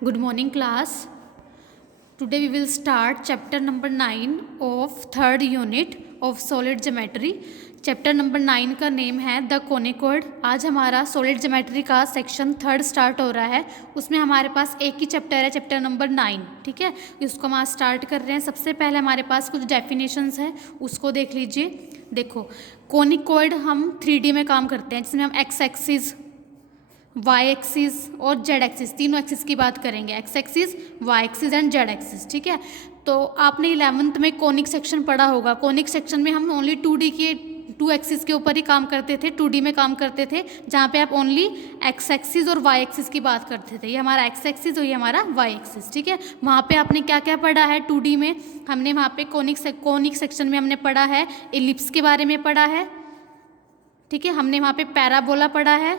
Good morning, class. Today we will start chapter number 9 of third unit of solid geometry. Chapter number 9 का name है the कोनिकॉइड। आज हमारा solid geometry का section third start हो रहा है। उसमें हमारे पास एक ही चैप्टर है, चैप्टर नंबर 9। ठीक है, इसको हम आज स्टार्ट कर रहे हैं। सबसे पहले हमारे पास कुछ डेफिनेशंस हैं, उसको देख लीजिए। देखो, कोनिकॉइड हम 3D में काम करते हैं, जिसमें हम एक्स एक्सिस, वाई एक्सिस और जेड एक्सिस, तीनों एक्सिस की बात करेंगे। X axis, y axis and z axis. ठीक है, तो आपने 11th में कोनिक सेक्शन पढ़ा होगा। कोनिक सेक्शन में हम ओनली 2D के 2 एक्सिस के ऊपर ही काम करते थे, 2D में काम करते थे, जहाँ पे आप ओनली एक्स एक्सिस और वाई एक्सिस की बात करते थे। ये हमारा एक्स एक्सिस और ये हमारा वाई एक्सिस। ठीक है, वहाँ पे आपने क्या क्या पढ़ा है 2D में? हमने वहाँ पे कोनिक सेक्शन में हमने पढ़ा है इलिप्स के बारे में पढ़ा है। ठीक है, हमने वहाँ पे पैराबोला पढ़ा है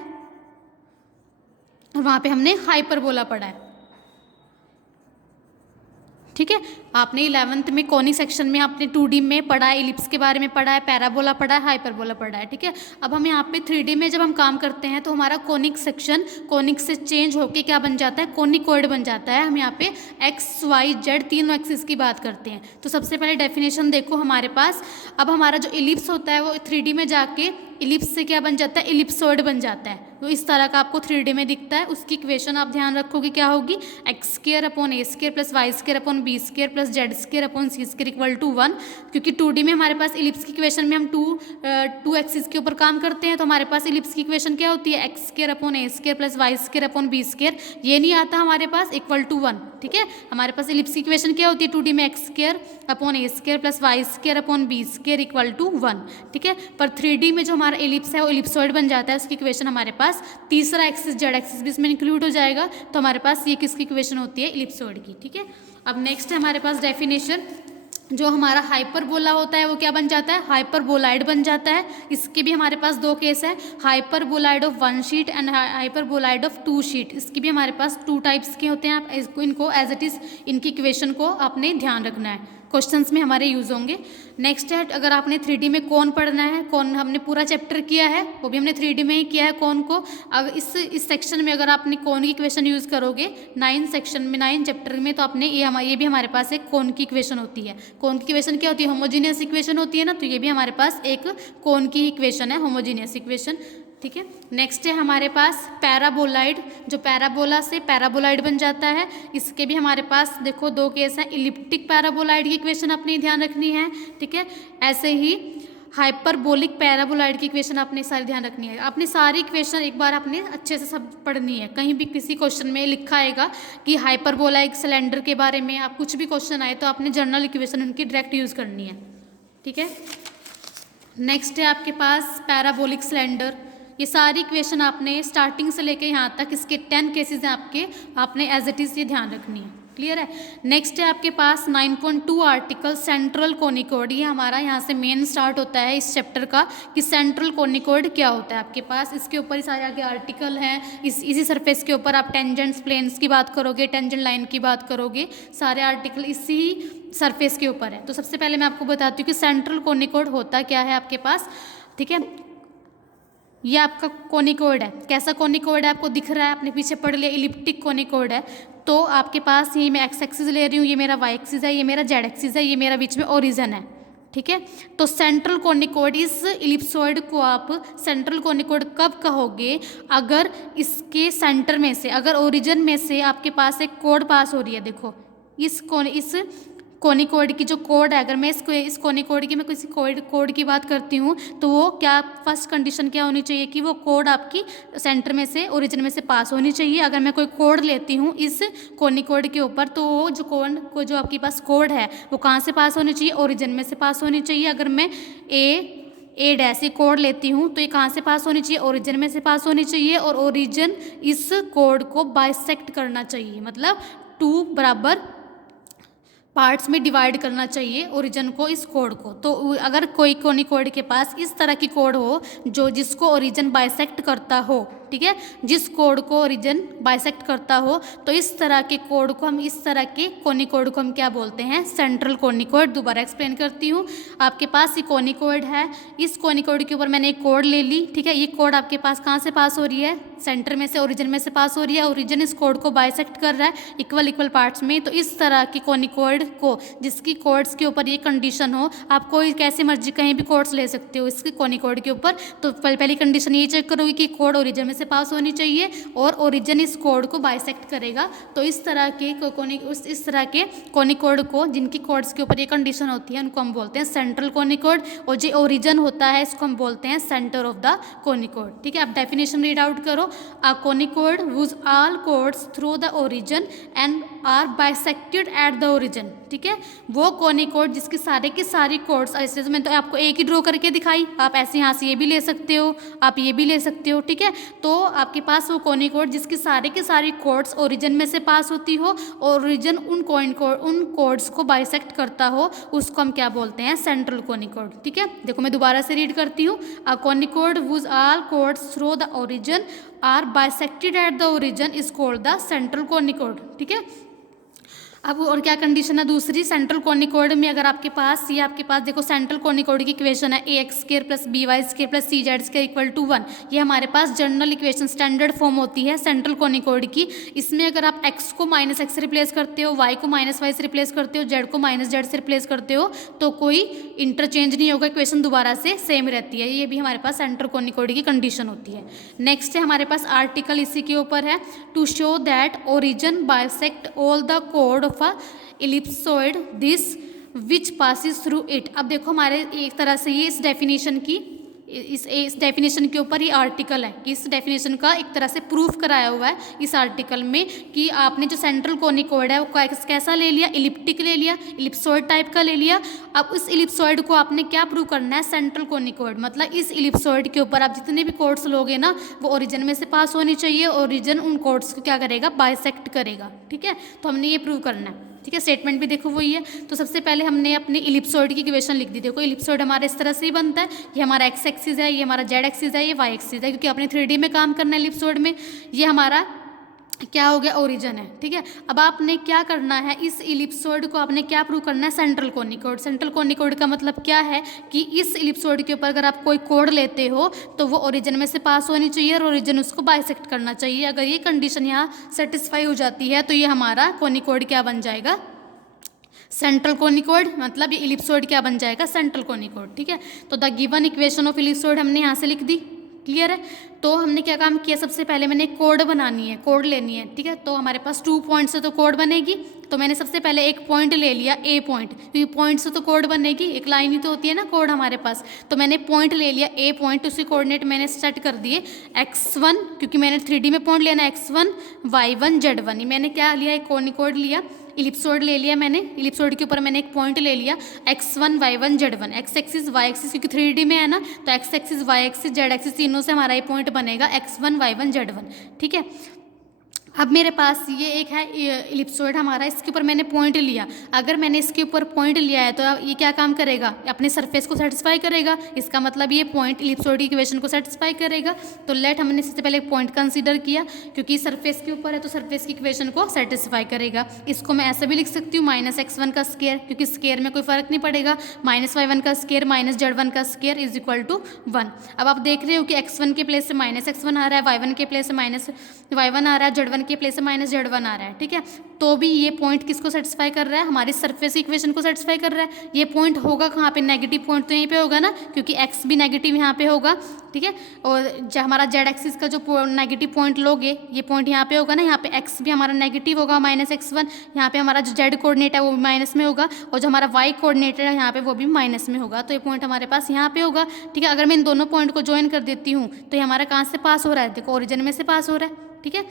और वहाँ पे हमने हाइपरबोला पढ़ा है। ठीक है, आपने 11th में कोनिक सेक्शन में आपने 2D में पढ़ा है, इलिप्स के बारे में पढ़ा है, पैराबोला पढ़ा है, हाइपरबोला पढ़ा है। ठीक है, अब हम यहाँ पे 3D में जब हम काम करते हैं तो हमारा कोनिक सेक्शन कोनिक से चेंज होके क्या बन जाता है? कोनिकॉइड बन जाता है। हम यहाँ पे एक्स वाई जेड तीनों एक्सिस की बात करते हैं। तो सबसे पहले डेफिनेशन देखो हमारे पास। अब हमारा जो इलिप्स होता है वो 3D में जाके इलिप्स से क्या बन जाता है? इलिप्सॉइड बन जाता है। तो इस तरह का आपको 3D में दिखता है। उसकी इक्वेशन आप ध्यान रखोगे क्या होगी? X square upon A square plus Y square upon B square plus z square upon c square equal to 1। क्योंकि 2D में हमारे पास इलिप्स की इक्वेशन में हम टू एक्सिस के ऊपर काम करते हैं, तो हमारे पास इलिप्स की इक्वेशन क्या होती है? एक्स स्क्वायर अपॉन ए square plus Y square upon B square. ये नहीं आता हमारे पास, इक्वल टू 1। ठीक है, हमारे पास इलिप्स की इक्वेशन क्या होती है 2D में? X square upon A square plus Y square upon B square equal to 1। ठीक है, पर 3D में जो हमारा इलिप्स है वो इलिप्सॉइड बन जाता है। उसकी इक्वेशन हमारे पास तीसरा एक्सिस जेड एक्सिस भी इसमें इंक्लूड हो जाएगा, तो हमारे पास ये किसकी इक्वेशन होती है? इलिप्सॉइड की। ठीक है, अब नेक्स्ट है हमारे पास डेफिनेशन। जो हमारा हाइपरबोला होता है वो क्या बन जाता है? हाइपरबोलाइड बन जाता है। इसके भी हमारे पास 2 केस है, hyperboloid of 1 sheet and hyperboloid of 2 sheet. इसकी भी हमारे पास 2 टाइप्स के होते हैं। आप इनको एज इट इज़ इनकी इक्वेशन को आपने ध्यान रखना है, क्वेश्चंस में हमारे यूज़ होंगे। नेक्स्ट है, अगर आपने 3D में कौन पढ़ना है, कौन हमने पूरा चैप्टर किया है, वो भी हमने 3D में ही किया है कौन को। अगर इस सेक्शन में अगर आपने कौन की इक्वेशन यूज़ करोगे 9 सेक्शन में 9 चैप्टर में, तो आपने ये भी हमारे पास एक कौन की इक्वेशन होती है। कौन की इक्वेशन क्या होती है? होमोजीनियस इक्वेशन होती है ना, तो ये भी हमारे पास एक कौन की इक्वेशन है, होमोजीनियस इक्वेशन। ठीक है, नेक्स्ट है हमारे पास पैराबोलाइड। जो पैराबोला से पैराबोलाइड बन जाता है, इसके भी हमारे पास देखो 2 केस हैं। इलिप्टिक पैराबोलाइड की इक्वेशन अपनी ध्यान रखनी है। ठीक है, ऐसे ही हाइपरबोलिक पैराबोलाइड की इक्वेशन आपने सारी ध्यान रखनी है। आपने सारी इक्वेशन एक बार आपने अच्छे से सब पढ़नी है। कहीं भी किसी क्वेश्चन में लिखा आएगा कि हाइपरबोलाइक सिलेंडर के बारे में आप कुछ भी क्वेश्चन आए तो आपने जनरल इक्वेशन उनकी डायरेक्ट यूज़ करनी है। ठीक है, नेक्स्ट है आपके पास पैराबोलिक सिलेंडर। ये सारी इक्वेशन आपने स्टार्टिंग से लेके यहाँ तक इसके 10 केसेस हैं आपके, आपने एज इट इज़ ये ध्यान रखनी है। क्लियर है? नेक्स्ट है आपके पास 9.2 आर्टिकल सेंट्रल कोनिकॉइड। ये हमारा यहाँ से मेन स्टार्ट होता है इस चैप्टर का कि सेंट्रल कोनिकॉइड क्या होता है आपके पास। इसके ऊपर ही सारे आगे आर्टिकल हैं। इसी सरफेस के ऊपर आप टेंजेंट्स प्लेन्स की बात करोगे, टेंजेंट लाइन की बात करोगे, सारे आर्टिकल इसी सरफेस के ऊपर है। तो सबसे पहले मैं आपको बताती हूँ कि सेंट्रल कोनिकॉइड होता क्या है आपके पास। ठीक है, ये आपका कोनिकॉइड है। कैसा कोनिकॉइड है? आपको दिख रहा है, आपने पीछे पढ़ लिया, इलिप्टिक कोनिकॉइड है। तो आपके पास ये मैं एक्स एक्सिस ले रही हूँ, ये मेरा वाई एक्सिस है, ये मेरा जेड एक्सिस है, ये मेरा बीच में ओरिजिन है। ठीक है, तो सेंट्रल कोनिकॉइड, इस इलिप्सॉइड को आप सेंट्रल कोनिकॉइड कब कहोगे? अगर इसके सेंटर में से, अगर ओरिजिन में से आपके पास एक कोड पास हो रही है। देखो, इस कोनिकॉइड की जो कोड है, अगर मैं इस कोनिकॉइड की मैं किसी कोड की बात करती हूँ, तो वो क्या फर्स्ट कंडीशन क्या होनी चाहिए कि वो कोड आपकी सेंटर में से, ओरिजिन में से पास होनी चाहिए। अगर मैं कोई कोड लेती हूँ इस कोनिकॉइड के ऊपर, तो वो जो आपके पास कोड है वो कहाँ से पास होनी चाहिए? ओरिजिन में से पास होनी चाहिए। अगर मैं ए डैश कोड लेती हूँ तो ये कहाँ से पास होनी चाहिए? ओरिजिन में से पास होनी चाहिए। और ओरिजिन इस कोड को बाइसेक्ट करना चाहिए, मतलब 2 बराबर पार्ट्स में डिवाइड करना चाहिए ओरिजिन को, इस कोड को। तो अगर कोई कोनिकॉइड के पास इस तरह की कोड हो जिसको ओरिजिन बाइसेक्ट करता हो, ठीक है, जिस कोड को ओरिजिन बाइसेक्ट करता हो, तो इस तरह के कोड को हम, इस तरह के कोनिकोड को हम क्या बोलते हैं, सेंट्रल कोनिकोड। दोबारा एक्सप्लेन करती हूँ। आपके पास ये कोनिकोड है, इस कोनिकोड के ऊपर मैंने एक कोड ले ली, ठीक है, ये कोड आपके पास कहाँ से पास हो रही है, सेंटर में से, ओरिजिन में से पास हो रही है। ओरिजिन इस कोड को बाइसेक्ट कर रहा है इक्वल पार्ट्स में। तो इस तरह की कोनिकोड को, जिसकी कोड्स के ऊपर ये कंडीशन हो, आप कोई कैसे मर्जी कहीं भी कोड्स ले सकते हो इसके कोनिकोड के ऊपर। तो पहली कंडीशन ये चेक करोगे कि कोड ओरिजिन में से पास होनी चाहिए और ओरिजिन इस कोड को बाइसेक्ट करेगा। तो इस तरह के कोनिकोड को, जिनकी कोड्स के ऊपर ये कंडीशन होती है, उनको हम बोलते हैं सेंट्रल कोनिकोड। और जो ओरिजिन होता है इसको हम बोलते हैं सेंटर ऑफ द कोनिकोड। ठीक है, अब डेफिनेशन रीड आउट करो। A कोनिकोड whose all codes through the origin and are bisected at the origin। ठीक है, वो कोनिकोड जिसकी सारे की सारी कोड्स, ऐसे मैं तो आपको एक ही ड्रॉ करके दिखाई, आप ऐसे यहाँ से ये भी ले सकते हो, आप ये भी ले सकते हो। ठीक है, तो आपके पास वो कोनिकोड जिसकी सारे की सारी कोड्स ओरिजिन में से पास होती हो और ओरिजिन उन कोड्स को बाइसेक्ट करता हो, उसको हम क्या बोलते हैं, सेंट्रल कोनिकोड। ठीक है, देखो मैं दोबारा से रीड करती हूँ। अ कोनिकोड whose all codes through the origin are bisected at the origin is called the central conicode। ठीक है, अब और क्या कंडीशन है दूसरी, सेंट्रल कोनिकोड में अगर आपके पास, ये आपके पास देखो सेंट्रल कोनिकोड की इक्वेशन है ax² + by² + cz² = 1। ये हमारे पास जनरल इक्वेशन, स्टैंडर्ड फॉर्म होती है सेंट्रल कोनिकोड की। इसमें अगर आप x को -x से रिप्लेस करते हो, y को -y से रिप्लेस करते हो, z को -z से रिप्लेस करते हो, तो कोई इंटरचेंज नहीं होगा, इक्वेशन दोबारा से सेम रहती है। ये भी हमारे पास सेंट्रल कोनिकोड की कंडीशन होती है। नेक्स्ट है हमारे पास आर्टिकल, इसी के ऊपर है, to show that origin bisect all the कोड of a ellipsoid this which passes through it. अब देखो हमारे एक तरह से ये इस डेफिनेशन की, इस डेफिनेशन के ऊपर ये आर्टिकल है कि इस डेफिनेशन का एक तरह से प्रूफ कराया हुआ है इस आर्टिकल में कि आपने जो सेंट्रल कोनिकोड है वो कैसा ले लिया, इलिप्टिक ले लिया, इलिप्सॉइड टाइप का ले लिया। अब उस इलिप्सॉइड को आपने क्या प्रूव करना है, सेंट्रल कोनिकोड। मतलब इस इलिप्सॉइड के ऊपर आप जितने भी कोड्स लोगे ना, वो ओरिजिन में से पास होनी चाहिए, ओरिजिन उन कोड्स को क्या करेगा, बाइसेक्ट करेगा। ठीक है, तो हमने ये प्रूव करना है। ठीक है, स्टेटमेंट भी देखो वही है। तो सबसे पहले हमने अपने इलिप्सॉइड की इक्वेशन लिख दी। देखो इलिप्सॉइड हमारा इस तरह से ही बनता है, ये हमारा x एक्सिस है, ये हमारा z एक्सिस है, ये y एक्सिस है, क्योंकि अपने 3D में काम करना है इलिप्सॉइड में। ये हमारा क्या हो गया, ओरिजिन है। ठीक है, अब आपने क्या करना है, इस इलिप्सॉइड को आपने क्या प्रूव करना है, सेंट्रल कोनिकोड। सेंट्रल कोनिकोड का मतलब क्या है कि इस इलिप्सॉइड के ऊपर अगर आप कोई कोड लेते हो तो वो ओरिजिन में से पास होनी चाहिए और ओरिजिन उसको बाइसेक्ट करना चाहिए। अगर ये कंडीशन यहाँ सेटिस्फाई हो जाती है तो ये हमारा कोनिकोड क्या बन जाएगा, सेंट्रल कोनिकोड। मतलब ये इलिप्सॉइड क्या बन जाएगा, सेंट्रल कोनिकोड। ठीक है, तो the given equation of ellipsoid हमने यहाँ से लिख दी। क्लियर है, तो हमने क्या काम किया, सबसे पहले मैंने कोड बनानी है, कोड लेनी है। ठीक है, तो हमारे पास 2 पॉइंट से तो कोड बनेगी, तो मैंने सबसे पहले एक पॉइंट ले लिया, ए पॉइंट, क्योंकि पॉइंट से तो कोड बनेगी, एक लाइन ही तो होती है ना कोड हमारे पास। तो मैंने पॉइंट ले लिया, ए पॉइंट, उसके कोऑर्डिनेट मैंने सेट कर दिए x1, क्योंकि मैंने 3D में पॉइंट लेना, x1 y1 z1। मैंने क्या लिया, एक कोनिकोड लिया, इलिप्सॉइड ले लिया मैंने, इलिप्सॉइड के ऊपर मैंने एक पॉइंट ले लिया, x1 y1 z1, x axis y axis, क्योंकि 3D में है ना, तो x axis y axis z axis तीनों से हमारा ये पॉइंट बनेगा x1 y1 z1। ठीक है, अब मेरे पास ये एक है इलिप्सॉइड हमारा, इसके ऊपर मैंने पॉइंट लिया। अगर मैंने इसके ऊपर पॉइंट लिया है तो ये क्या काम करेगा, अपने सरफेस को सेटिस्फाई करेगा। इसका मतलब ये पॉइंट इलिप्सॉइड की इक्वेशन को सेटिस्फाई करेगा। तो लेट हमने सबसे पहले पॉइंट कंसीडर किया, क्योंकि सरफेस के ऊपर है तो सरफेस की इक्वेशन को सेटिस्फाई करेगा। इसको मैं ऐसे भी लिख सकती हूँ, -x1 का स्क्वायर, क्योंकि स्क्वायर में कोई फर्क नहीं पड़ेगा, -y1 का स्क्वायर -z1 का स्क्वायर इज इक्वल टू 1। अब आप देख रहे हो कि x1 के प्लेस से -x1 आ रहा है, y1 के प्लेस से -y1 आ रहा है, z1 के प्लेस से -z1 आ रहा है। ठीक है, तो भी ये पॉइंट किसको सेटिस्फाई कर रहा है, हमारी सरफेस इक्वेशन को सेटिस्फाई कर रहा है। ये पॉइंट होगा कहाँ पे, नेगेटिव पॉइंट तो यहीं पे होगा ना, क्योंकि x भी नेगेटिव यहाँ पे होगा। ठीक है, और हमारा z एक्सिस का जो नेगेटिव पॉइंट लोगे, ये पॉइंट यहाँ पे होगा ना, यहाँ पे x भी हमारा नेगेटिव होगा, -x1। यहाँ पे हमारा जो z कोऑर्डिनेट है वो भी माइनस में होगा, और जो हमारा y कोऑर्डिनेट है यहाँ पे वो भी माइनस में होगा। तो ये पॉइंट हमारे पास यहाँ पे होगा। ठीक है, अगर मैं इन दोनों पॉइंट को ज्वाइन कर देती हूँ तो ये हमारा कहाँ से पास हो रहा है, देखो ओरिजिन में से पास हो रहा है। ठीक है,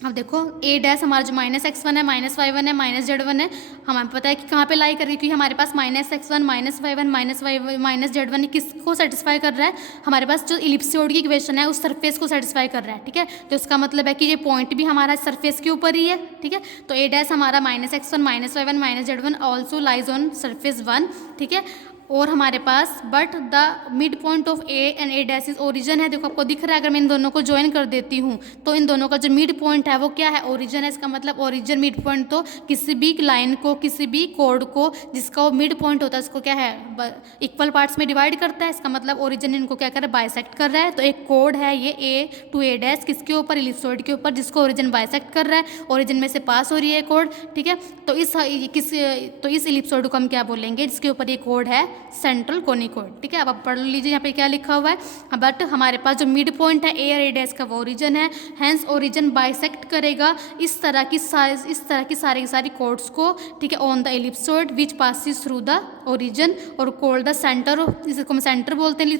अब देखो ए डैश हमारा जो -x1 है, -y1 है, -z1 है, हमें पता है कि कहाँ पे लाई कर रही है, क्योंकि हमारे पास -x1 -y1 -z1 किसको सेटिस्फाई कर रहा है, हमारे पास जो इलिप्सॉइड की इक्वेशन है उस सरफेस को सेटिस्फाई कर रहा है। ठीक है, तो इसका मतलब है कि ये पॉइंट भी हमारा सरफेस के ऊपर ही है। ठीक है, तो ए डैश हमारा -x1 -y1 -z1 also lies on surface 1। ठीक है, और हमारे पास but the mid point of A and A dash is origin है। देखो आपको दिख रहा है, अगर मैं इन दोनों को ज्वाइन कर देती हूँ तो इन दोनों का जो मिड पॉइंट है वो क्या है, ओरिजिन है। इसका मतलब ओरिजिन मिड पॉइंट, तो किसी भी लाइन को, किसी भी कोड को जिसका वो मिड पॉइंट होता है उसको क्या है, इक्वल पार्ट्स में डिवाइड करता है। इसका मतलब ओरिजिन इनको क्या कर रहा है, बाइसेक्ट कर रहा है। तो एक कोड है ये ए टू ए डैश, किसके ऊपर, इलिप्सॉइड के ऊपर, जिसको ओरिजिन बाइसेक्ट कर रहा है, ओरिजिन में से पास हो रही है कोड, ठीक है। तो इस इलिप्सॉइड को हम क्या बोलेंगे, जिसके ऊपर ये कोड है, सेंट्रल कोनिकोइड, ठीक है। अब आप पढ़ लीजिए यहाँ पे क्या लिखा हुआ है। बट हमारे पास जो मिड पॉइंट है ए और ए डैश का वो ओरिजिन है, हेंस ओरिजिन बाइसेक्ट करेगा इस तरह की सारी कोड्स को, ठीक है, on the ellipsoid which passes through the origin और कॉल्ड द सेंटर, जिसको हम सेंटर बोलते हैं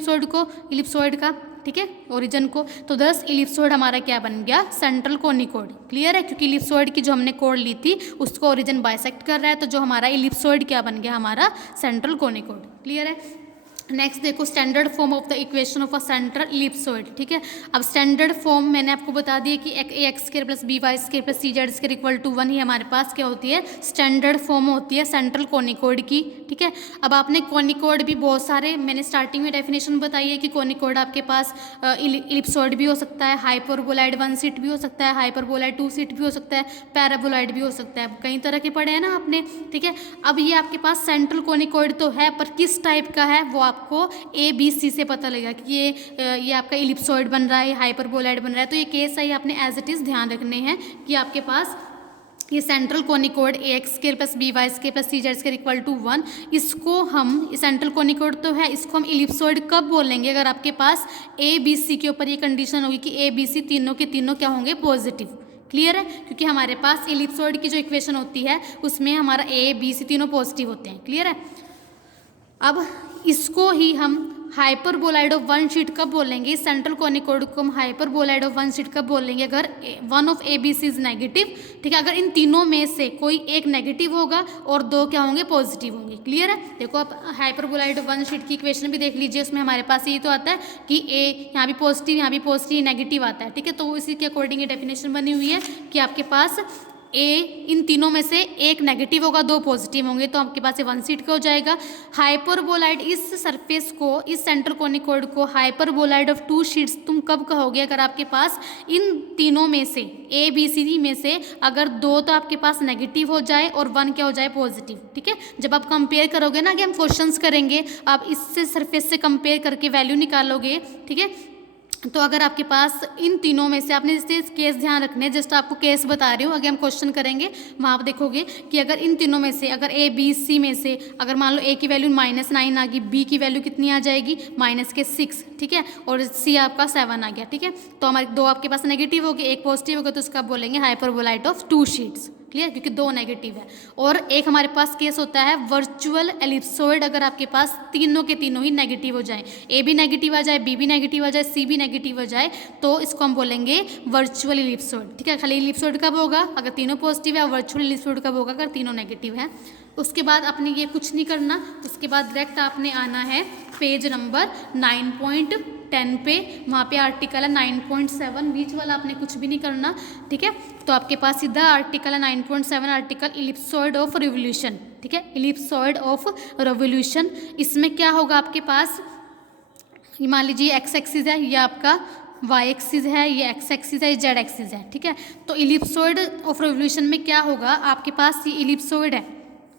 इलिप्सॉइड का, ठीक है, ओरिजिन को। तो दस इलिप्सॉइड हमारा क्या बन गया, सेंट्रल कोनिकोइड। क्लियर है, क्योंकि इलिप्सॉइड की जो हमने कोड ली थी उसको ओरिजिन बाइसेक्ट कर रहा है, तो जो हमारा इलिप्सॉइड क्या बन गया, हमारा सेंट्रल कोनिकोइड। क्लियर है। नेक्स्ट देखो, standard form of the equation of a central ellipsoid, ठीक है। अब स्टैंडर्ड फॉर्म मैंने आपको बता दिया कि A X square plus B Y square plus C Z square equal to 1 ही हमारे पास क्या होती है, स्टैंडर्ड फॉर्म होती है सेंट्रल कोनिकोइड की, ठीक है। अब आपने कोनिकोइड भी बहुत सारे, मैंने स्टार्टिंग में डेफिनेशन बताई है कि कोनिकोइड आपके पास इलिप्सॉइड भी हो सकता है, हाइपरबोलाइड 1 सीट भी हो सकता है, हाइपरबोलाइड 2 सीट भी हो सकता है, पैराबोलाइड भी हो सकता है, कई तरह के पढ़े हैं ना आपने, ठीक है। अब ये आपके पास सेंट्रल कोनिकोइड तो है, पर किस टाइप का है वो आपको ए बी सी से पता लगेगा कि ये आपका इलिप्सॉइड बन रहा है, हाइपरबोलाइड बन रहा है। तो ये केस है, ये आपने एज इट इज़ ध्यान रखने हैं कि आपके पास ये central conicoid A X square plus B Y square plus C Z square equal to 1, इसको हम, सेंट्रल कोनिकोइड तो है, इसको हम इलिप्सॉइड कब बोलेंगे, अगर आपके पास ए बी सी के ऊपर ये कंडीशन होगी कि ए बी सी तीनों के तीनों क्या होंगे, पॉजिटिव। क्लियर है, क्योंकि हमारे पास इलिप्सॉइड की जो इक्वेशन होती है उसमें हमारा ए बी सी तीनों पॉजिटिव होते हैं। क्लियर है। अब इसको ही हम हाइपरबोलाइड ऑफ 1 शीट कब बोलेंगे, सेंट्रल कोनिकोइड को हम हाइपरबोलाइड ऑफ 1 शीट कब बोलेंगे, अगर one of a b c is negative, ठीक है। अगर इन तीनों में से कोई एक नेगेटिव होगा और दो क्या होंगे, पॉजिटिव होंगे। क्लियर है। देखो आप हाइपरबोलाइड ऑफ 1 शीट की इक्वेशन भी देख लीजिए, उसमें हमारे पास ये तो आता है कि ए यहाँ भी पॉजिटिव, यहाँ भी पॉजिटिव, नेगेटिव आता है, ठीक है। तो इसी के अकॉर्डिंग ये डेफिनेशन बनी हुई है कि आपके पास ए इन तीनों में से एक नेगेटिव होगा, दो पॉजिटिव होंगे, तो आपके पास ये 1 सीट का हो जाएगा। हाइपरबोलाइड, इस सरफेस को, इस सेंट्रल कोनिकोइड को हाइपरबोलाइड ऑफ 2 शीट्स तुम कब कहोगे, अगर आपके पास इन तीनों में से ए बी सी डी में से अगर दो तो आपके पास नेगेटिव हो जाए और 1 क्या हो जाए, पॉजिटिव, ठीक है। जब आप कंपेयर करोगे ना, कि हम क्वेश्चंस करेंगे, आप इससे सरफेस से कंपेयर करके वैल्यू निकालोगे, ठीक है। तो अगर आपके पास इन तीनों में से, आपने इससे केस ध्यान रखने, जस्ट आपको केस बता रही हूँ, आगे हम क्वेश्चन करेंगे वहाँ आप देखोगे कि अगर इन तीनों में से, अगर ए बी सी में से अगर मान लो ए की वैल्यू -9 आ गई, बी की वैल्यू कितनी आ जाएगी, -6, ठीक है, और सी आपका 7 आ गया, ठीक है। तो हमारे दो आपके पास नेगेटिव हो गए, एक पॉजिटिव होगा, तो उसका बोलेंगे हाइपरबोलाइड ऑफ 2 शीट्स। क्लियर, क्योंकि दो नेगेटिव है। और एक हमारे पास केस होता है वर्चुअल एलिप्सॉइड, अगर आपके पास तीनों के तीनों ही नेगेटिव हो जाए, ए भी नेगेटिव आ जाए, बी भी नेगेटिव आ जाए, सी भी नेगेटिव हो जाए, तो इसको हम बोलेंगे वर्चुअल एलिप्सॉइड, ठीक है। खाली एलिप्सॉइड कब होगा, अगर तीनों पॉजिटिव है, और वर्चुअल एलिप्सॉइड कब होगा, अगर तीनों नेगेटिव है। उसके बाद आपने ये कुछ नहीं करना, उसके बाद डायरेक्ट आपने आना है पेज नंबर 9.10 पे, वहाँ पे आर्टिकल है 9.7, बीच वाला आपने कुछ भी नहीं करना, ठीक है। तो आपके पास सीधा आर्टिकल है 9.7, आर्टिकल इलिप्सॉइड ऑफ रिवोल्यूशन, ठीक है, इलिप्सॉइड ऑफ रिवोल्यूशन। इसमें क्या होगा आपके पास, मान लीजिए एक्स एक्सिस है, ये आपका वाई एक्सिस है, ये एक्स एक्सिस है, ये जेड एक्सिस है, ठीक है। तो इलिप्सॉइड ऑफ रिवोल्यूशन में क्या होगा, आपके पास ये इलिप्सॉइड है,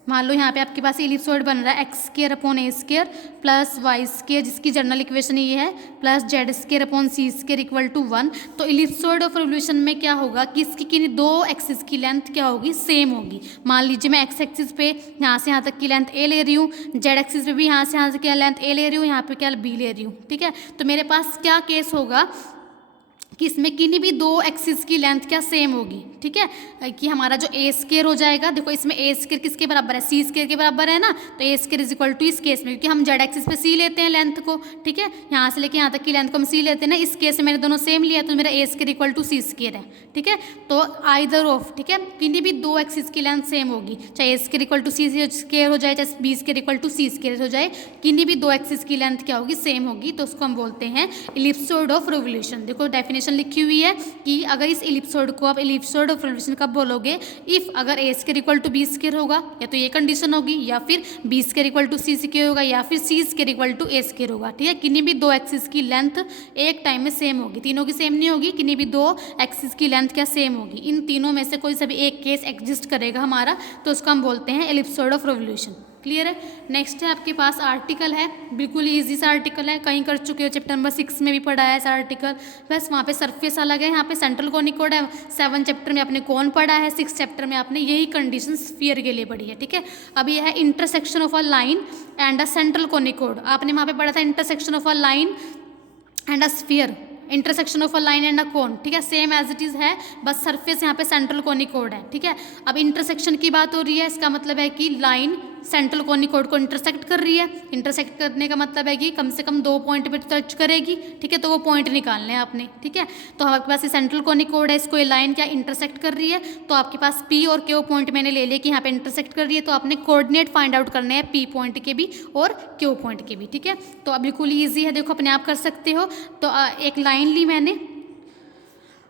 मान लो यहाँ पे आपके पास इलिप्सॉइड बन रहा है एक्स स्क्वायर अपॉन ए स्क्वायर प्लस वाई स्क्वायर, जिसकी जनरल इक्वेशन ये है, plus z square upon c square equal to 1। तो इलिप्सॉइड ऑफ रिवोल्यूशन में क्या होगा कि इसकी किन्हीं दो एक्सिस की लेंथ क्या होगी, सेम होगी। मान लीजिए मैं एक्स एक्सिस पे यहाँ से यहाँ तक की लेंथ ए ले रही हूँ, जेड एक्सिस पे भी यहाँ से यहाँ तक की लेंथ ए ले रही हूँ, यहाँ पे क्या बी ले रही हूँ, ठीक है। तो मेरे पास क्या केस होगा कि इसमें किन्हीं भी दो एक्सिस की लेंथ क्या सेम होगी, ठीक है, कि हमारा जो ए स्क्वायर हो जाएगा, देखो इसमें ए स्क्वायर किसके बराबर है, सी स्क्वायर के बराबर है ना, तो ए स्क्वायर इज इक्वल टू इस केस में, क्योंकि हम जेड एक्सिस पे सी लेते हैं लेंथ को, ठीक है, यहाँ से लेके यहाँ तक की लेंथ को हम सी लेते हैं ना, इस केस में मैंने दोनों सेम लिया, तो मेरा A square equal to C square है, ठीक है। तो आइदर ऑफ, ठीक है, किन्हीं भी दो एक्सिस की लेंथ सेम होगी, चाहे A square equal to C square हो जाए, चाहे B square equal to C square हो जाए, किन्हीं भी दो एक्सिस की लेंथ क्या होगी, सेम होगी, तो उसको हम बोलते हैं इलिप्सॉइड ऑफ रिवोल्यूशन। देखो डेफिनेशन कंडीशन लिखी हुई है कि अगर इस इलिप्सॉइड को आप इलिप्सॉइड ऑफ रिवोल्यूशन कब बोलोगे, इफ़ अगर A square equal to B square होगा, या तो ये कंडीशन होगी, या फिर B square equal to C square होगा, या फिर C square equal to A square होगा। ठीक है, किन्हीं भी दो एक्सिस की लेंथ एक टाइम में सेम होगी, तीनों की सेम नहीं होगी, किन्हीं भी दो एक्सिस की लेंथ क्या सेम होगी। इन तीनों में से कोई सा भी एक केस एग्जिस्ट करेगा हमारा, तो उसको हम बोलते हैं इलिप्सॉइड ऑफ रिवोल्यूशन। क्लियर है। नेक्स्ट है आपके पास आर्टिकल है, बिल्कुल ईजी सा आर्टिकल है, कहीं कर चुके हो, चैप्टर नंबर 6 में भी पढ़ा है ऐसा आर्टिकल, बस वहाँ पे सरफेस अलग है, यहाँ पे सेंट्रल कोनिकोड है। 7 चैप्टर में आपने कौन पढ़ा है, 6 चैप्टर में आपने यही कंडीशन स्फीयर के लिए पढ़ी है। ठीक है, अब यह है intersection of a line and a central conicoid. आपने वहाँ पे पढ़ा था intersection of a line and a sphere, intersection of a line and a cone. ठीक है, सेम एज इट इज़ है, बस सरफेस यहाँ पे सेंट्रल कोनिकोड है। ठीक है, अब इंटरसेक्शन की बात हो रही है, इसका मतलब है कि लाइन सेंट्रल कोनिकोड को इंटरसेक्ट कर रही है। इंटरसेक्ट करने का मतलब है कि कम से कम 2 पॉइंट पे टच करेगी। ठीक है, तो वो पॉइंट निकालने हैं आपने। ठीक है, तो हमारे पास ये सेंट्रल कोनिकोड है, इसको ये लाइन क्या इंटरसेक्ट कर रही है, तो आपके पास पी और क्यू पॉइंट मैंने ले लिया कि यहाँ पे इंटरसेक्ट कर रही है, तो आपने कोऑर्डिनेट फाइंड आउट करने हैं पी पॉइंट के भी और क्यू पॉइंट के भी। ठीक है, तो अब बिल्कुल ईजी है, देखो अपने आप कर सकते हो। तो एक लाइन ली मैंने,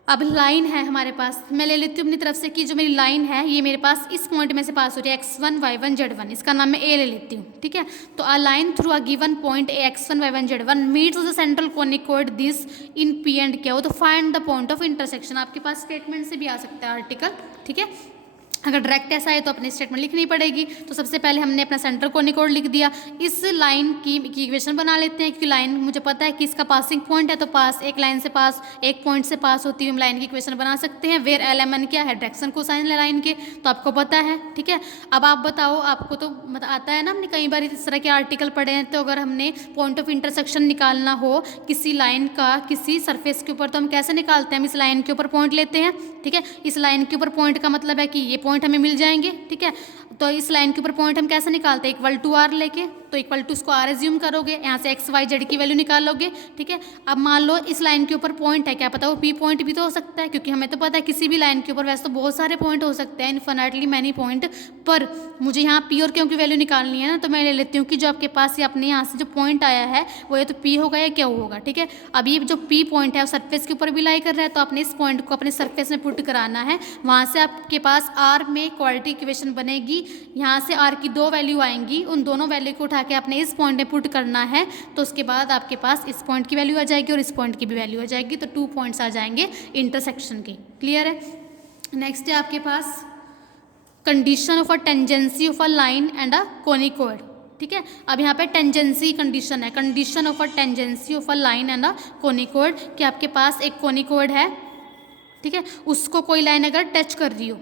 अब लाइन है हमारे पास, मैं ले लेती हूँ अपनी तरफ से कि जो मेरी लाइन है ये मेरे पास इस पॉइंट में से पास हो रही है, x1 y1 z1, इसका नाम मैं a ले लेती हूँ। ठीक है, तो a line through a given point x1 y1 z1 meets the central conicoid this in p and q, तो find the point of intersection. आपके पास स्टेटमेंट से भी आ सकता है आर्टिकल। ठीक है, अगर डायरेक्ट ऐसा है तो अपनी स्टेटमेंट लिखनी पड़ेगी। तो सबसे पहले हमने अपना सेंटर कोनिकोड लिख दिया। इस लाइन की इक्वेशन बना लेते हैं, क्योंकि लाइन मुझे पता है कि इसका पासिंग पॉइंट है, तो पास एक लाइन से पास एक पॉइंट से पास होती हुई हम लाइन की इक्वेशन बना सकते हैं। वेयर एल एम एन क्या है, डायरेक्शन कोसाइन लाइन के, तो आपको पता है। ठीक है, अब आप बताओ, आपको तो आता है ना, हमने कई बार इस तरह के आर्टिकल पढ़े हैं। तो अगर हमने पॉइंट ऑफ इंटरसेक्शन निकालना हो किसी लाइन का किसी सरफेस के ऊपर, तो हम कैसे निकालते हैं, हम इस लाइन के ऊपर पॉइंट लेते हैं। ठीक है, इस लाइन के ऊपर पॉइंट का मतलब है कि ये पॉइंट हमें मिल जाएंगे। ठीक है, तो इस लाइन के ऊपर पॉइंट हम कैसे निकालते हैं, इक्वल टू आर लेके, तो इक्वल टू इसको आर एज्यूम करोगे, यहाँ से एक्स वाई जेड की वैल्यू निकालोगे। ठीक है, अब मान लो इस लाइन के ऊपर पॉइंट है, क्या पता वो पी पॉइंट भी तो हो सकता है, क्योंकि हमें तो पता है किसी भी लाइन के ऊपर वैसे तो बहुत सारे पॉइंट हो सकते हैं, इन्फिनिटली मैनी पॉइंट, पर मुझे यहाँ पी और क्यू की वैल्यू निकालनी है ना, तो मैं ले लेती हूँ कि जो आपके पास ये अपने यहाँ से जो पॉइंट आया है वो ये तो पी होगा या क्यू होगा। ठीक है, अब ये जो पी पॉइंट है वो सरफेस के ऊपर भी लाई कर रहा है, तो आपने इस पॉइंट को अपने सरफेस में पुट कराना है। वहाँ से आपके पास आर में क्वालिटी इक्वेशन बनेगी, यहाँ से आर की 2 वैल्यू आएंगी, उन दोनों वैल्यू को उठा के आपने इस पॉइंट में पुट करना है, तो उसके बाद आपके पास इस पॉइंट की वैल्यू आ जाएगी और इस पॉइंट की भी वैल्यू आ जाएगी, तो 2 पॉइंट्स आ जाएंगे इंटरसेक्शन के। क्लियर है। नेक्स्ट है आपके पास condition of a tangency of a line and a conicoid. ठीक है, अब यहाँ पे टेंजेंसी कंडीशन है, condition of a tangency of a line and a conicoid, कि आपके पास एक कोनिकोड है। ठीक है, उसको कोई लाइन अगर टच कर रही हो,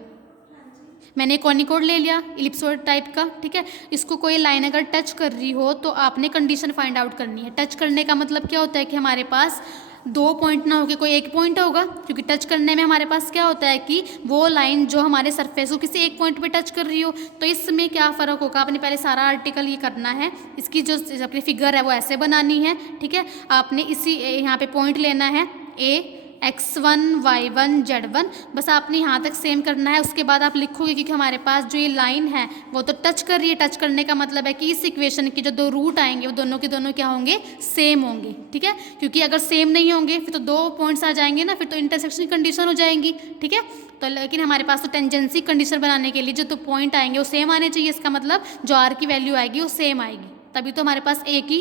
मैंने कोनिकोड ले लिया इलिप्सॉइड टाइप का। ठीक है, इसको कोई लाइन अगर टच कर रही हो तो आपने कंडीशन फाइंड आउट करनी है। टच करने का मतलब क्या होता है कि हमारे पास 2 पॉइंट ना होके कोई एक पॉइंट होगा, क्योंकि टच करने में हमारे पास क्या होता है कि वो लाइन जो हमारे सरफेस को किसी एक पॉइंट पे टच कर रही हो, तो इसमें क्या फ़र्क होगा, आपने पहले सारा आर्टिकल ये करना है, इसकी जो अपनी फिगर है वो ऐसे बनानी है। ठीक है, आपने इसी यहाँ पे पॉइंट लेना है ए x1 y1 z1, बस आपने यहाँ तक सेम करना है। उसके बाद आप लिखोगे क्योंकि हमारे पास जो ये लाइन है वो तो टच कर रही है, टच करने का मतलब है कि इस इक्वेशन के जो 2 रूट आएंगे वो दोनों के दोनों क्या होंगे, सेम होंगे। ठीक है, क्योंकि अगर सेम नहीं होंगे फिर तो 2 पॉइंट्स आ जाएंगे ना, फिर तो इंटरसेक्शन की कंडीशन हो जाएंगी। ठीक है, तो लेकिन हमारे पास तो टेंजेंसी कंडीशन बनाने के लिए जो 2 पॉइंट आएंगे वो सेम आने चाहिए, इसका मतलब जो आर की वैल्यू आएगी वो सेम आएगी, तभी तो हमारे पास एक ही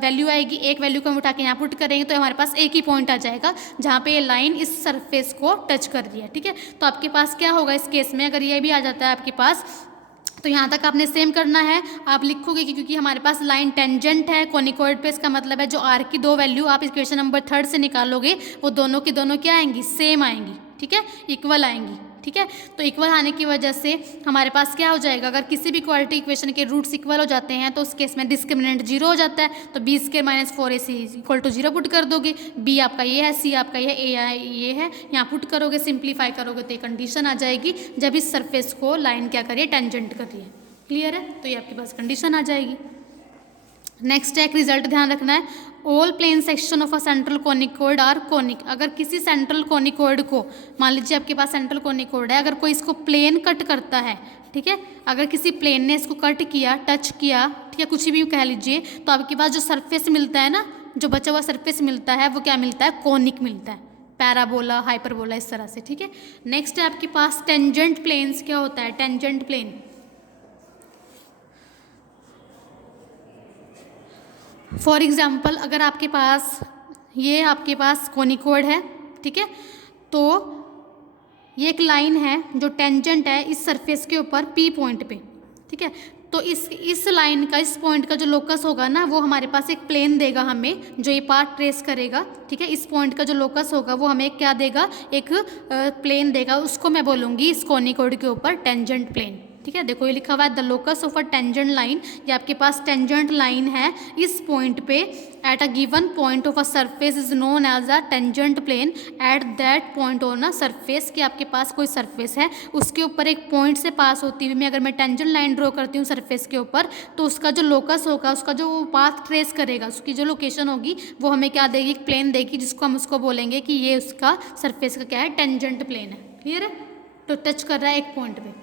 वैल्यू आएगी। एक वैल्यू को हम उठा के यहाँ पुट करेंगे तो हमारे पास एक ही पॉइंट आ जाएगा जहाँ पे ये लाइन इस सरफेस को टच कर रही है। ठीक है, तो आपके पास क्या होगा इस केस में, अगर ये भी आ जाता है आपके पास, तो यहाँ तक आपने सेम करना है। आप लिखोगे कि क्योंकि हमारे पास लाइन टेंजेंट है कोनिकोइड पे, इसका मतलब है जो आर की 2 वैल्यू आप इक्वेशन नंबर 3 से निकालोगे वो दोनों की दोनों क्या आएंगी, सेम आएंगी। ठीक है, इक्वल आएंगी। ठीक है, तो इक्वल आने की वजह से हमारे पास क्या हो जाएगा, अगर किसी भी क्वालिटी इक्वेशन के रूट्स इक्वल हो जाते हैं तो उस केस में डिस्क्रिमिनेंट 0 हो जाता है, तो b² - 4ac equal to 0 put कर दोगे। b आपका ये है, c आपका ये है, a ये है, यहाँ पुट करोगे, सिंप्लीफाई करोगे तो ये कंडीशन आ जाएगी जब इस सरफेस को लाइन क्या करिए, टेंजेंट करिए। क्लियर है, तो ये आपके पास कंडीशन आ जाएगी। नेक्स्ट एक रिजल्ट ध्यान रखना है, all plane section of a central conicoid are conic. अगर किसी सेंट्रल कोनिकोइड को, मान लीजिए आपके पास सेंट्रल कोनिकोइड है, अगर कोई इसको प्लेन कट करता है, ठीक है, अगर किसी प्लेन ने इसको कट किया, टच किया, ठीक है, कुछ भी कह लीजिए, तो आपके पास जो सरफेस मिलता है ना, जो बचा हुआ सरफेस मिलता है वो क्या मिलता है, कोनिक मिलता है। पैराबोला, हाइपरबोला, इस तरह से, ठीक है। नेक्स्ट है आपके पास टेंजेंट प्लेन्स। क्या होता है टेंजेंट प्लेन? फॉर एग्जाम्पल अगर आपके पास कोनिकोड है, ठीक है, तो ये एक लाइन है जो टेंजेंट है इस सरफेस के ऊपर पी पॉइंट पे, ठीक है। तो इस लाइन का, इस पॉइंट का जो लोकस होगा ना, वो हमारे पास एक प्लेन देगा हमें, जो ये पार्ट ट्रेस करेगा, ठीक है। इस पॉइंट का जो लोकस होगा वो हमें क्या देगा, एक प्लेन देगा, उसको मैं बोलूँगी इस कोनिकोड के ऊपर टेंजेंट प्लेन, ठीक है। देखो ये लिखा हुआ है the locus of a tangent line. ये आपके पास टेंजेंट लाइन है इस पॉइंट पे, at a given point of a surface is known as a tangent plane at that point on a surface. कि आपके पास कोई सरफेस है, उसके ऊपर एक पॉइंट से पास होती हुई अगर मैं टेंजेंट लाइन ड्रॉ करती हूँ सरफेस के ऊपर, तो उसका जो लोकस होगा, उसका जो पाथ ट्रेस करेगा, उसकी जो लोकेशन होगी वो हमें क्या देगी, एक प्लेन देगी, जिसको हम उसको बोलेंगे कि ये उसका सरफेस का क्या है, टेंजेंट प्लेन है। क्लियर है? तो टच कर रहा है एक पॉइंट पे।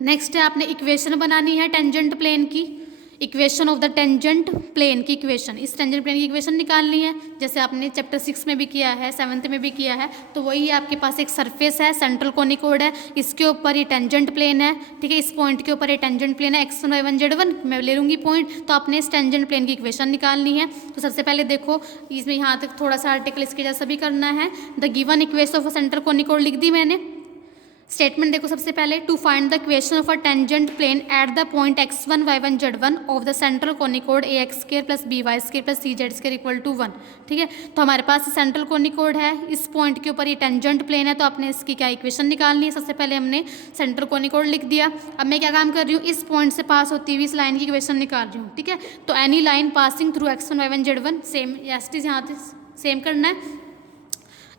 नेक्स्ट है आपने इक्वेशन बनानी है टेंजेंट प्लेन की, equation of the tangent plane की इक्वेशन, इस टेंजेंट प्लेन की इक्वेशन निकालनी है, जैसे आपने चैप्टर 6 में भी किया है, 7th में भी किया है। तो वही है, आपके पास एक सरफेस है, सेंट्रल कोनिकोड है, इसके ऊपर ये टेंजेंट प्लेन है, ठीक है। इस पॉइंट के ऊपर ये टेंजेंट प्लेन है, x1 y1 z1, मैं ले लूँगी पॉइंट। तो आपने इस टेंजेंट प्लेन की इक्वेशन निकालनी है। तो सबसे पहले देखो, इसमें यहाँ तक थोड़ा सा आर्टिकल इसके जैसा भी करना है। The given equation of a central conicoid लिख दी मैंने। स्टेटमेंट देखो सबसे पहले, to find the equation of a tangent plane at the point x1 y1 z1 of the central conicoid ax² plus by² plus cz² equal to 1, ठीक है। तो हमारे पास सेंट्रल कोनिकोड है, इस पॉइंट के ऊपर ये टेंजेंट प्लेन है, तो आपने इसकी क्या इक्वेशन निकालनी है। सबसे पहले हमने सेंट्रल कोनिकोड लिख दिया। अब मैं क्या काम कर रही हूँ, इस पॉइंट से पास होती हुई इस लाइन की इक्वेशन निकाल रही हूँ, ठीक है। तो any line passing through x1 y1 z1, same S यहाँ से सेम करना है।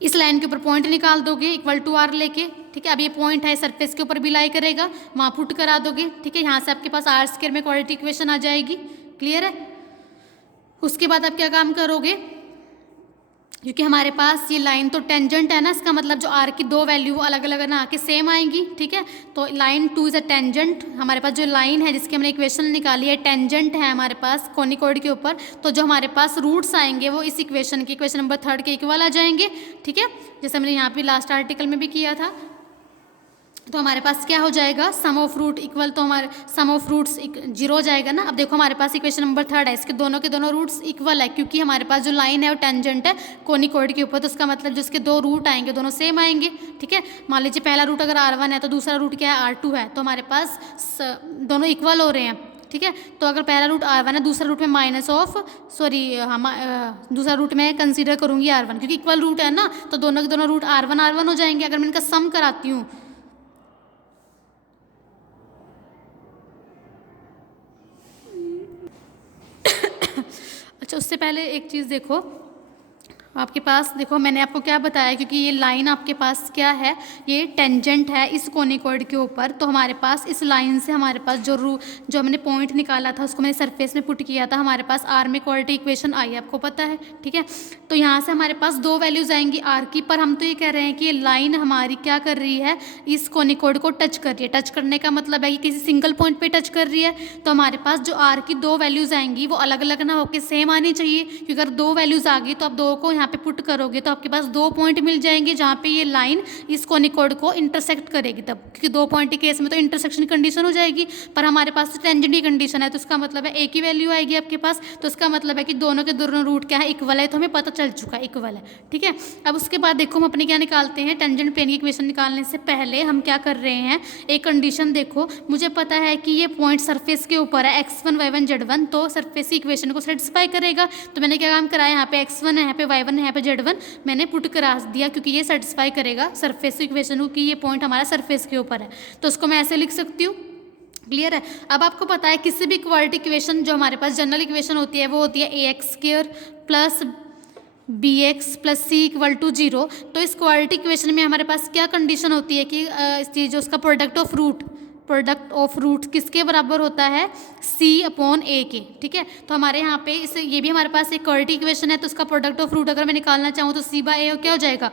इस लाइन के ऊपर पॉइंट निकाल दोगे इक्वल टू आर लेके, ठीक है। अब ये पॉइंट है सरफेस के ऊपर भी लाई करेगा, वहाँ पुट करा दोगे, ठीक है। यहाँ से आपके पास r² में क्वाड्रेटिक इक्वेशन आ जाएगी। क्लियर है? उसके बाद आप क्या काम करोगे, क्योंकि हमारे पास ये लाइन तो टेंजेंट है ना, इसका मतलब जो r की दो वैल्यू अलग अलग ना आके सेम आएंगी, ठीक है। तो लाइन 2 इज अ टेंजेंट, हमारे पास जो लाइन है जिसकी हमने इक्वेशन निकाली है टेंजेंट है हमारे पास कोनिकोड के ऊपर, तो जो हमारे पास रूट्स आएंगे वो इस इक्वेशन की, इक्वेशन नंबर 3 के इक्वल आ जाएंगे, ठीक है। जैसे हमने यहाँ पे लास्ट आर्टिकल में भी किया था। तो हमारे पास क्या हो जाएगा, सम ऑफ रूट इक्वल, तो हमारे सम ऑफ रूट्स 0 हो जाएगा ना। अब देखो हमारे पास इक्वेशन नंबर 3 है, इसके दोनों के दोनों रूट्स इक्वल है, क्योंकि हमारे पास जो लाइन है वो टेंजेंट है कोनिकोड के ऊपर, तो उसका मतलब जो इसके दो रूट आएंगे दोनों सेम आएंगे, ठीक है। मान लीजिए पहला रूट अगर R1 है तो दूसरा रूट क्या है, R2 है, तो हमारे पास दोनों इक्वल हो रहे हैं, ठीक है। तो अगर पहला रूट R1 है, दूसरा रूट में दूसरा रूट में कंसीडर करूँगी R1, क्योंकि इक्वल रूट है ना, तो दोनों के दोनों रूट R1 हो जाएंगे। अगर मैं इनका सम कराती हूँ, अच्छा उससे पहले एक चीज़ देखो, आपके पास देखो मैंने आपको क्या बताया, क्योंकि ये लाइन आपके पास क्या है, ये टेंजेंट है इस कोनिकोड के ऊपर, तो हमारे पास इस लाइन से हमारे पास जो हमने पॉइंट निकाला था उसको मैंने सरफेस में पुट किया था, हमारे पास आर में क्वाड्रेटिक इक्वेशन आई, आपको पता है, ठीक है। तो यहाँ से हमारे पास दो वैल्यूज़ आएंगी आर की, पर हम तो ये कह रहे हैं कि ये लाइन हमारी क्या कर रही है, इस कोनिकोड को टच कर रही है। टच करने का मतलब है कि किसी सिंगल पॉइंट पे टच कर रही है, तो हमारे पास जो आर की दो वैल्यूज़ आएंगी वो अलग अलग ना होकर सेम आनी चाहिए, क्योंकि अगर दो वैल्यूज़ आ गई तो आप दो को यहाँ पे पुट करोगे तो आपके पास दो पॉइंट मिल जाएंगे जहाँ पे ये लाइन इस कोनिकोड को इंटरसेक्ट करेगी तब, क्योंकि दो पॉइंट के केस में तो इंटरसेक्शन कंडीशन हो जाएगी, पर हमारे पास तो टेंजेंट की कंडीशन है, तो उसका मतलब है एक ही वैल्यू आएगी आपके पास, तो उसका मतलब है कि दोनों के दोनों रूट क्या है, इक्वल है, तो हमें पता चल चुका है इक्वल है, ठीक है। अब उसके बाद देखो हम अपने क्या निकालते हैं, टेंजेंट प्लेन की इक्वेशन निकालने से पहले हम क्या कर रहे हैं, एक कंडीशन देखो, मुझे पता है कि ये पॉइंट सरफेस के ऊपर है x1 y1 z1, तो सरफेस की इक्वेशन को सेटिस्फाई करेगा। तो मैंने क्या काम कराया, यहाँ पे x1 है, यहाँ पे y1 है, यहाँ पे z1 मैंने पुट करा दिया, क्योंकि ये सेटिस्फाई करेगा सरफेस इक्वेशन को कि ये पॉइंट हमारा सरफेस के ऊपर है, तो उसको मैं ऐसे लिख सकती हूँ। क्लियर है? अब आपको पता है किसी भी क्वाड्रेटिक इक्वेशन जो हमारे पास जनरल इक्वेशन होती है वो होती है ax² plus bx plus c equal to 0। तो इस क्वाड्रेटिक इक्वेशन में हमारे पास क्या कंडीशन होती है कि जो उसका product of root product of root किसके बराबर होता है, C/A के, ठीक है। तो हमारे यहाँ पे इस ये भी हमारे पास एक क्वाड्रेटिक इक्वेशन है, तो उसका प्रोडक्ट ऑफ रूट अगर मैं निकालना चाहूँ तो C/A क्या हो जाएगा,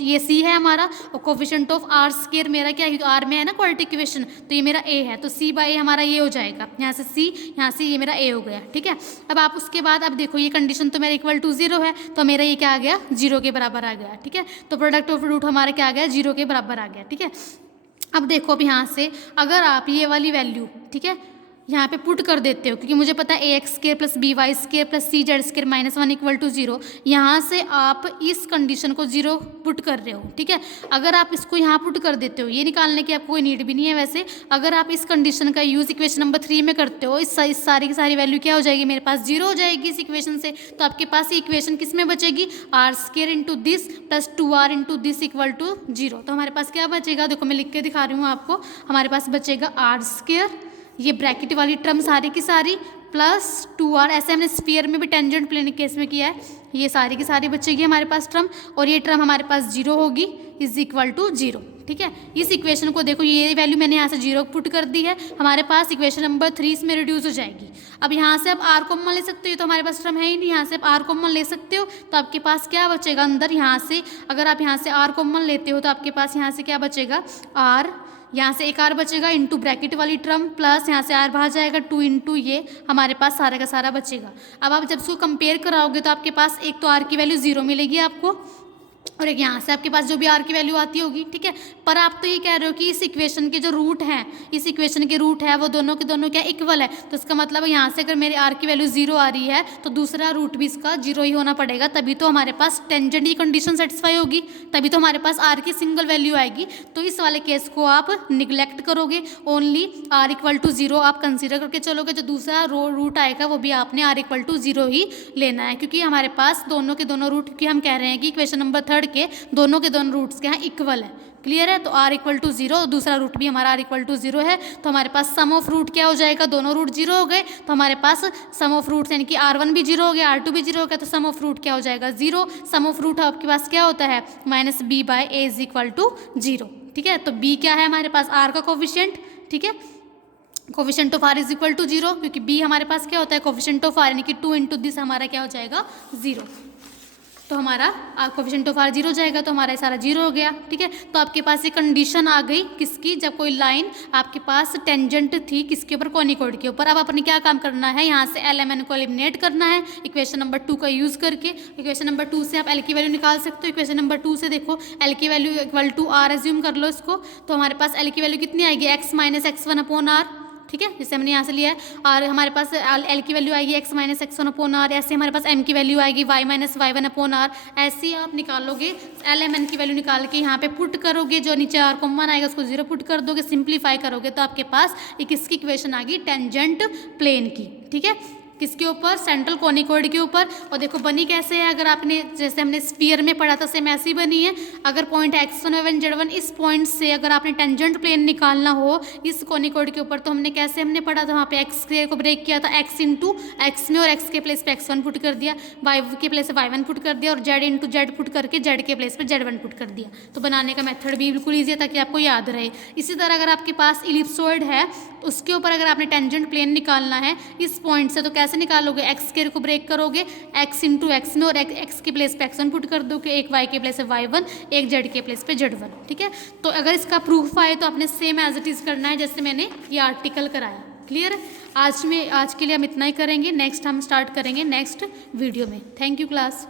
ये C है हमारा, और कोफिशिएंट ऑफ R² मेरा क्या है, R में है ना क्वाड्रेटिक इक्वेशन, तो ये मेरा A है, तो C/A हमारा ये हो जाएगा, यहाँ से C, यहाँ से ये मेरा A हो गया, ठीक है। अब आप उसके बाद अब देखो ये कंडीशन तो मेरा इक्वल टू 0 है, तो मेरा ये क्या आ गया, 0 के बराबर आ गया, ठीक है। तो प्रोडक्ट ऑफ रूट हमारा क्या आ गया, 0 के बराबर आ गया, ठीक है। अब देखो अब यहाँ से अगर आप ये वाली वैल्यू, ठीक है, यहाँ पे पुट कर देते हो, क्योंकि मुझे पता है AX² + BY² + CZ² -1 = 0, यहाँ से आप इस कंडीशन को 0 पुट कर रहे हो, ठीक है। अगर आप इसको यहाँ पुट कर देते हो, ये निकालने की आपको कोई नीड भी नहीं है वैसे, अगर आप इस कंडीशन का यूज़ इक्वेशन नंबर 3 में करते हो, इस सारी की सारी वैल्यू क्या हो जाएगी, मेरे पास 0 हो जाएगी इस इक्वेशन से। तो आपके पास इक्वेशन किस में बचेगी, R² × दिस + 2R × दिस = 0। तो हमारे पास क्या बचेगा, देखो मैं लिख के दिखा रही हूँ आपको, हमारे पास बचेगा R², ये ब्रैकेट वाली टर्म सारी की सारी, प्लस 2R, ऐसे हमने स्फीयर में भी टेंजेंट प्लेन केस में किया है, ये सारी की सारी बचेगी हमारे पास टर्म, और ये टर्म हमारे पास 0 होगी, = 0, ठीक है। इस इक्वेशन को देखो, ये वैल्यू मैंने यहाँ से 0 पुट कर दी है, हमारे पास इक्वेशन नंबर 3 इसमें रिड्यूस हो जाएगी। अब यहाँ से आप R कॉमन ले सकते हो, तो हमारे पास टर्म है ही नहीं, यहाँ से आप R कॉमन ले सकते हो, तो आपके पास क्या बचेगा अंदर, यहाँ से अगर आप यहाँ से R कॉमन लेते हो तो आपके पास यहाँ से क्या बचेगा, R, यहाँ से एक R बचेगा इंटू ब्रैकेट वाली टर्म, प्लस यहाँ से R बाहर जाएगा 2 इंटू ये, हमारे पास सारा का सारा बचेगा। अब आप जब इसको कंपेयर कराओगे तो आपके पास एक तो R की वैल्यू 0 मिलेगी आपको, और एक यहाँ से आपके पास जो भी R की वैल्यू आती होगी, ठीक है। पर आप तो ये कह रहे हो कि इस इक्वेशन के जो रूट हैं, इस इक्वेशन के रूट है वो दोनों के दोनों क्या इक्वल है, तो इसका मतलब यहाँ से अगर मेरे R की वैल्यू 0 आ रही है तो दूसरा रूट भी इसका 0 ही होना पड़ेगा, तभी तो हमारे पास टेंजेंट की कंडीशन सेटिस्फाई होगी, तभी तो हमारे पास R की सिंगल वैल्यू आएगी। तो इस वाले केस को आप निगलेक्ट करोगे, ओनली R = 0 आप कंसिडर करके चलोगे, जो दूसरा रूट आएगा वो भी आपने R = 0 ही लेना है, क्योंकि हमारे पास दोनों के दोनों रूट की हम कह रहे हैं कि इक्वेशन नंबर 3 के दोनों के दोनों रूट्स के यहाँ इक्वल है, क्लियर है। तो R = 0, दूसरा रूट भी हमारा R = 0 है, तो हमारे पास सम ऑफ रूट क्या हो जाएगा, दोनों रूट 0 हो गए, तो हमारे पास सम ऑफ रूट यानी कि R1 भी 0 हो गया, R2 भी 0 हो गया, तो सम ऑफ रूट क्या हो जाएगा 0। सम ऑफ रूट आपके पास क्या होता है, -B/A = 0, ठीक है। तो B क्या है हमारे पास, R का कोफिशिएंट, ठीक है, कोफिशिएंट ऑफ R = 0, क्योंकि B हमारे पास क्या होता है, कोफिशिएंट ऑफ R यानी कि 2 इंटू दिस हमारा क्या हो जाएगा 0, तो हमारा कोफिशिएंट ऑफ R 0 हो जाएगा, तो हमारा सारा 0 हो गया, ठीक है। तो आपके पास ये कंडीशन आ गई किसकी, जब कोई लाइन आपके पास टेंजेंट थी किसके ऊपर, कोनिकॉइड के ऊपर। अब अपने क्या काम करना है, यहाँ से LMN को एलिमिनेट करना है इक्वेशन नंबर 2 का यूज़ करके। इक्वेशन नंबर 2 से आप L की वैल्यू निकाल सकते हो, इक्वेशन नंबर 2 से देखो L की वैल्यू = R एज्यूम कर लो इसको, तो हमारे पास L की वैल्यू कितनी आएगी, x - x1/R, ठीक है, जैसे हमने यहाँ से लिया है, और हमारे पास L की वैल्यू आएगी x - x1/R, ऐसे हमारे पास M की वैल्यू आएगी y - y1/R, ऐसे ही आप निकालोगे, LMN की वैल्यू निकाल के यहाँ पे पुट करोगे, जो नीचे R कॉमन आएगा उसको 0 पुट कर दोगे, सिंप्लीफाई करोगे तो आपके पास एक किसकी इक्वेशन आ गई, टेंजेंट प्लेन की, ठीक है, किसके ऊपर, सेंट्रल कोनिकॉइड के ऊपर। और देखो बनी कैसे है, अगर आपने जैसे हमने स्फीयर में पढ़ा था सेम ऐसी बनी है। अगर पॉइंट x1 और z1 इस पॉइंट से अगर आपने टेंजेंट प्लेन निकालना हो इस कोनिकॉइड के ऊपर, तो हमने कैसे हमने पढ़ा था, वहाँ पे x² को ब्रेक किया था, x इंटू x में, और x के प्लेस पे x1 पुट कर दिया, y के प्लेस पे y1 पुट कर दिया, और z इंटू z पुट करके z के प्लेस पे z1 पुट कर दिया। तो बनाने का मेथड भी बिल्कुल ईजी है ताकि आपको याद रहे। इसी तरह अगर आपके पास इलिप्सॉइड है उसके ऊपर अगर आपने टेंजेंट प्लेन निकालना है इस पॉइंट से, तो कैसे निकालोगे, x² को ब्रेक करोगे, x इंटू x में, और x के प्लेस पे x1 पुट कर दोगे, एक y के प्लेस पे y1, एक z के प्लेस पे z1, ठीक है। तो अगर इसका प्रूफ आए तो आपने सेम एज इट इज़ करना है जैसे मैंने ये आर्टिकल कराया, क्लियर है। आज के लिए हम इतना ही करेंगे, नेक्स्ट हम स्टार्ट करेंगे नेक्स्ट वीडियो में। Thank you class.